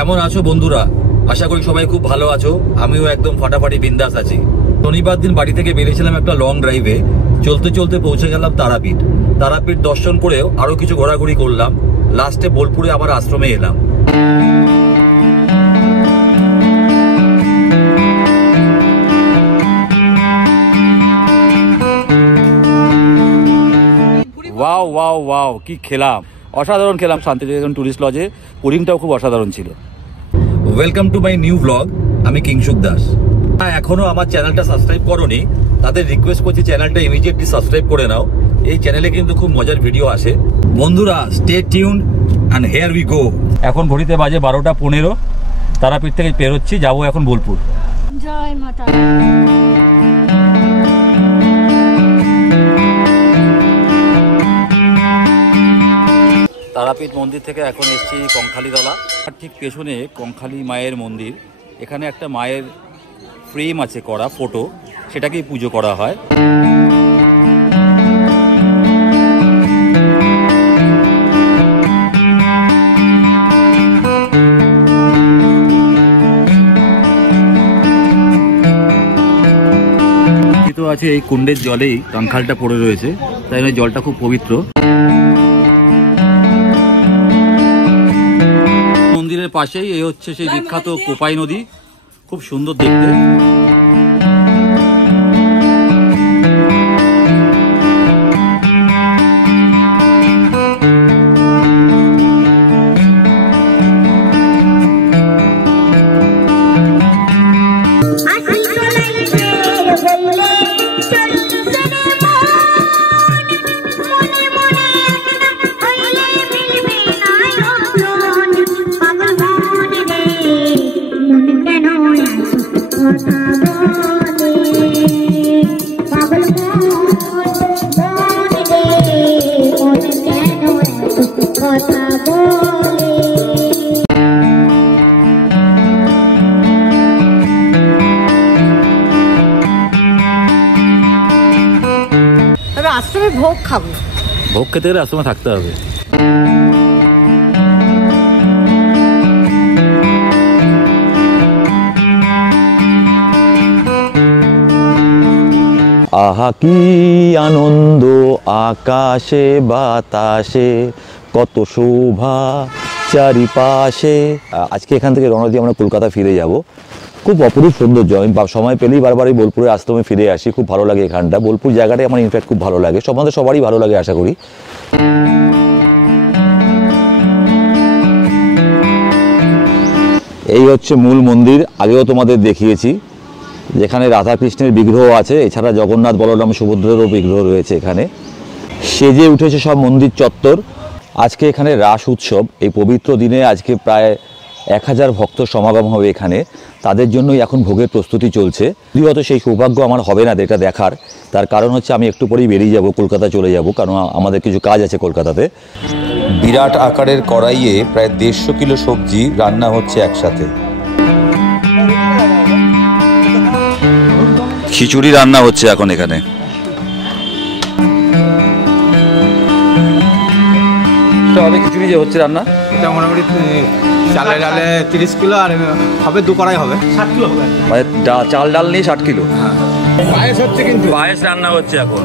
কেমন আছো বন্ধুরা? আশা করি সবাই খুব ভালো আছো। আমিও একদম ফাটাফাটি বিন্দাস আছি। শনিবার দিন বাড়ি থেকে বেরিয়েছিলাম একটা লং ড্রাইভে। চলতে চলতে পৌঁছে গেলাম তারাপীঠ। তারাপীঠ দর্শন করেও আরো কিছু ঘোরাঘুরি করলাম। লাস্টে বোলপুরে আবার আশ্রমে এলাম। ওয়াও ওয়াও ওয়াও, কি খেলাম! অসাধারণ খেলাম শান্তিনিকেতন টুরিস্ট লজে। পুডিংটাও খুব অসাধারণ ছিল। Welcome to my new blog. আমি কিংশুক দাস। এখনো আমার চ্যানেলটা সাবস্ক্রাইব করোনি, তাদের রিকোয়েস্ট করছি চ্যানেলটা ইমিডিয়েটলি সাবস্ক্রাইব করে নাও। এই চ্যানেলে কিন্তু খুব মজার ভিডিও আসে। বন্ধুরা, stay tuned and here we go. এখন ঘড়িতে বাজে 12:15। তারাপীঠ থেকে পেরোচ্ছি, যাবো এখন বোলপুর। জয় মাতা। তারাপীঠ মন্দির থেকে এখন এসেছি কঙ্খালীতলা। আর ঠিক পেছনে কঙ্খালী মায়ের মন্দির। এখানে একটা মায়ের ফ্রেম আছে করা, ফটো, সেটাকেই পুজো করা হয়। আছে এই কুণ্ডের জলেই কঙ্খালটা পড়ে রয়েছে, তাই জন্য জলটা খুব পবিত্র। মন্দিরের পাশেই এই হচ্ছে সেই বিখ্যাত কোপাই নদী, খুব সুন্দর দেখতে। আশ্রমে ভোগ খাবো। ভোগ খেতে গেলে আশ্রমে থাকতে হবে। আহা কি আনন্দ আকাশে বাতাসে, কত শোভা চারিপাশে। আজকে এখান থেকে রওনা দিয়ে আমরা কলকাতা ফিরে যাব। খুব অপরূপ সৌন্দর্য। আমি সময় পেলেই বারবারই বোলপুরের আশ্রমে ফিরে আসি। খুব ভালো লাগে এখানটা। বোলপুর জায়গাটাই আমার ইনফ্যাক্ট খুব ভালো লাগে। আমাদের সবারই ভালো লাগে আশা করি। এই হচ্ছে মূল মন্দির। আগেও তোমাদের দেখিয়েছি, যেখানে রাধাকৃষ্ণের বিগ্রহ আছে। এছাড়া জগন্নাথ, বলরাম, সুভদ্রেরও বিগ্রহ রয়েছে এখানে। সেজে উঠেছে সব মন্দির চত্বর। আজকে এখানে রাস উৎসব। এই পবিত্র দিনে আজকে প্রায় 1000 ভক্ত সমাগম হবে এখানে। তাদের জন্যই এখন ভোগের প্রস্তুতি চলছে। যদিও সেই সৌভাগ্য আমার হবে না এটা দেখার। তার কারণ হচ্ছে আমি একটু পরেই বেরিয়ে যাব, কলকাতা চলে যাব, কারণ আমাদের কিছু কাজ আছে কলকাতাতে। বিরাট আকারের কড়াইয়ে প্রায় 150 কিলো সবজি রান্না হচ্ছে একসাথে। খিচুড়ি রান্না হচ্ছে এখন এখানে। খিচুড়ি যে হচ্ছে রান্না, এটা মোটামুটি চালের ডালে 30 কিলো আর হবে 2 কড়াই হবে, 60 কিলো হবে। মানে চাল ডাল নিয়ে 60 কিলো। পায়েস হচ্ছে, কিন্তু পায়েস রান্না হচ্ছে এখন।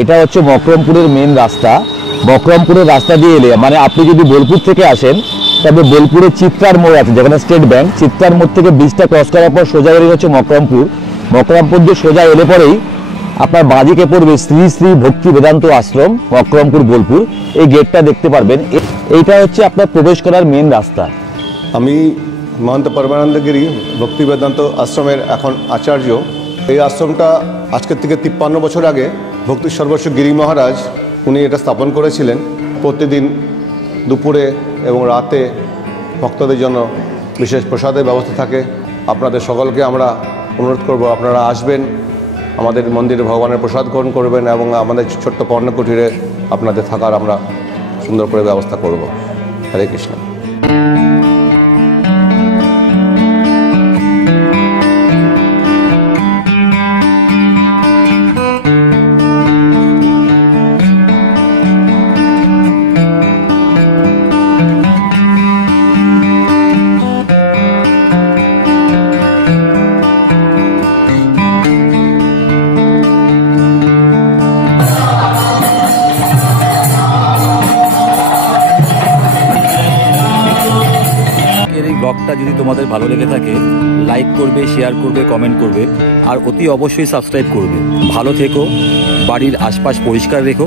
এটা হচ্ছে মকরমপুরের মেন রাস্তা। মকরমপুরের রাস্তা দিয়ে এলে, মানে আপনি যদি বোলপুর থেকে আসেন, তবে বোলপুরে চিত্রার মোড় আছে, যেখানে স্টেট ব্যাংক। চিত্রার মোড় থেকে ব্রিজটা ক্রস করার পর সোজা এলে হচ্ছে মকরমপুর। মকরমপুর দিয়ে সোজা এলে পরেই আপনার বাঁদিকে পড়বে শ্রী শ্রী ভক্তি বেদান্ত আশ্রম, মকরমপুর, বোলপুর। এই গেটটা দেখতে পারবেন। এইটা হচ্ছে আপনার প্রবেশ করার মেন রাস্তা। আমি মহন্ত পরমানন্দ গিরি ভক্তি বেদান্ত আশ্রমের এখন আচার্য। এই আশ্রমটা আজকের থেকে 53 বছর আগে ভক্তি সর্বস্ব গিরি মহারাজ উনি এটা স্থাপন করেছিলেন। প্রতিদিন দুপুরে এবং রাতে ভক্তদের জন্য বিশেষ প্রসাদের ব্যবস্থা থাকে। আপনাদের সকলকে আমরা অনুরোধ করব, আপনারা আসবেন, আমাদের মন্দিরে ভগবানের প্রসাদ গ্রহণ করবেন এবং আমাদের ছোট্ট পর্ণকুটিরে আপনাদের থাকার আমরা সুন্দর করে ব্যবস্থা করব। হরে কৃষ্ণ। ব্লগটা যদি তোমাদের ভালো লেগে থাকে লাইক করবে, শেয়ার করবে, কমেন্ট করবে আর অতি অবশ্যই সাবস্ক্রাইব করবে। ভালো থেকো, বাড়ির আশপাশ পরিষ্কার রেখো।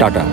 টাটা।